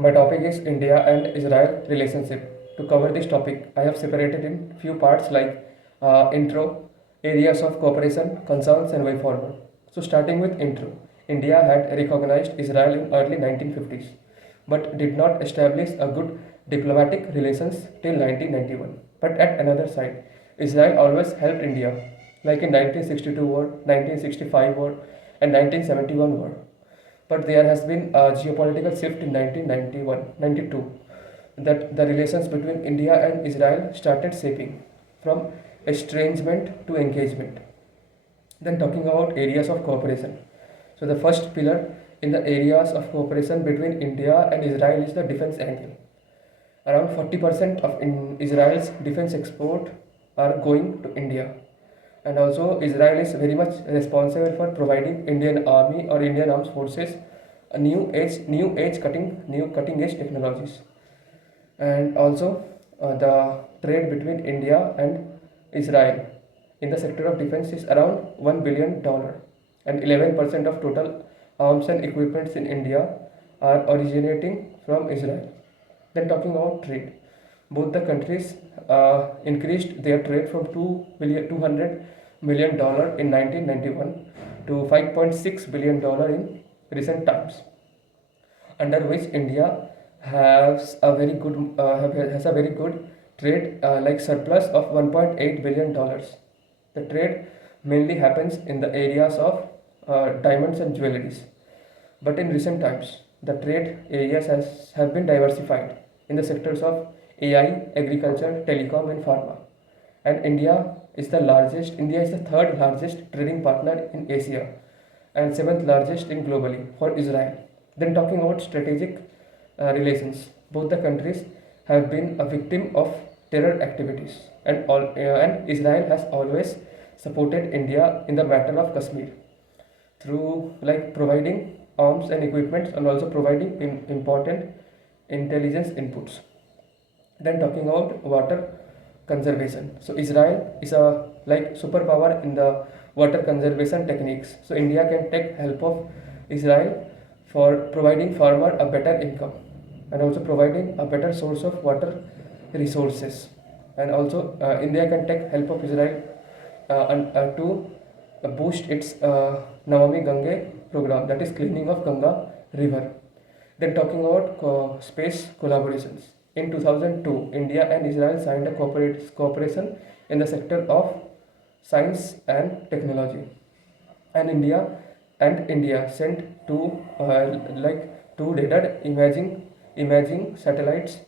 My topic is India and Israel relationship. To cover this topic, I have separated in few parts like intro, areas of cooperation, concerns, and way forward. So, starting with intro, India had recognized Israel in early 1950s, but did not establish a good diplomatic relations till 1991. But at another side, Israel always helped India, like in 1962 war, 1965 war, and 1971 war. But there has been a geopolitical shift in 1991-92 that the relations between India and Israel started shaping from estrangement to engagement. Then talking about areas of cooperation. So the first pillar in the areas of cooperation between India and Israel is the defense angle. Around 40% of Israel's defense export are going to India. And also Israel is very much responsible for providing Indian army or Indian armed forces a new cutting edge technologies. And also the trade between India and Israel in the sector of defense is around $1 billion, and 11% of total arms and equipments in India are originating from Israel. Then talking about trade, both the countries increased their trade from $200 million in 1991 to $5.6 billion in recent times, under which India has a very good trade like surplus of $1.8 billion. The trade mainly happens in the areas of diamonds and jewelries, but in recent times the trade areas have been diversified in the sectors of AI, agriculture, telecom, and pharma. And India is the third largest trading partner in Asia and seventh largest in globally for Israel. Then talking about strategic relations, both the countries have been a victim of terror activities, and Israel has always supported India in the matter of Kashmir through like providing arms and equipment and also providing important intelligence inputs. Then talking about water conservation. So Israel is a like superpower in the water conservation techniques. So India can take help of Israel for providing farmer a better income and also providing a better source of water resources. And also India can take help of Israel to boost its Namami Gange program, that is cleaning of Ganga river. Then talking about space collaborations. In 2002, India and Israel signed a cooperation in the sector of science and technology. And India sent two radar imaging satellites,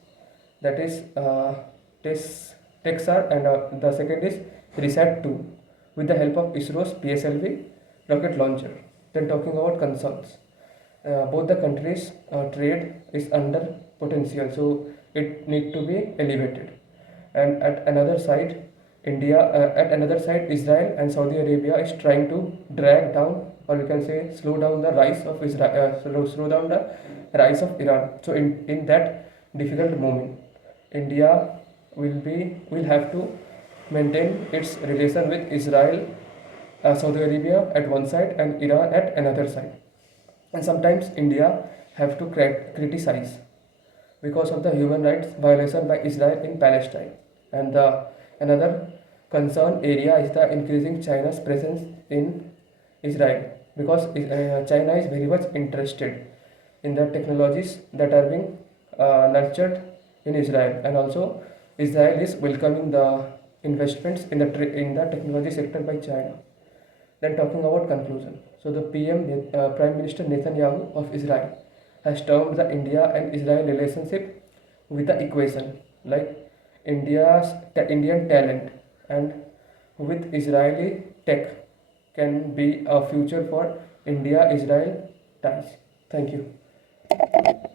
that is Texar, and the second is RISAT 2, with the help of ISRO's PSLV rocket launcher. Then talking about concerns, both the countries trade is under potential, so it need to be elevated. And at another side, Israel and Saudi Arabia is trying to drag down, or we can say slow down the rise of Israel, slow down the rise of Iran. So in that difficult moment, India will have to maintain its relation with Israel, Saudi Arabia at one side and Iran at another side. And sometimes India have to criticize because of the human rights violation by Israel in Palestine. And the another concern area is the increasing China's presence in Israel, because China is very much interested in the technologies that are being nurtured in Israel, and also Israel is welcoming the investments in the technology sector by China. Then talking about conclusion. So the Prime Minister Netanyahu of Israel has termed the India and Israel relationship with the equation like Indian talent and with Israeli tech can be a future for India-Israel ties. Thank you.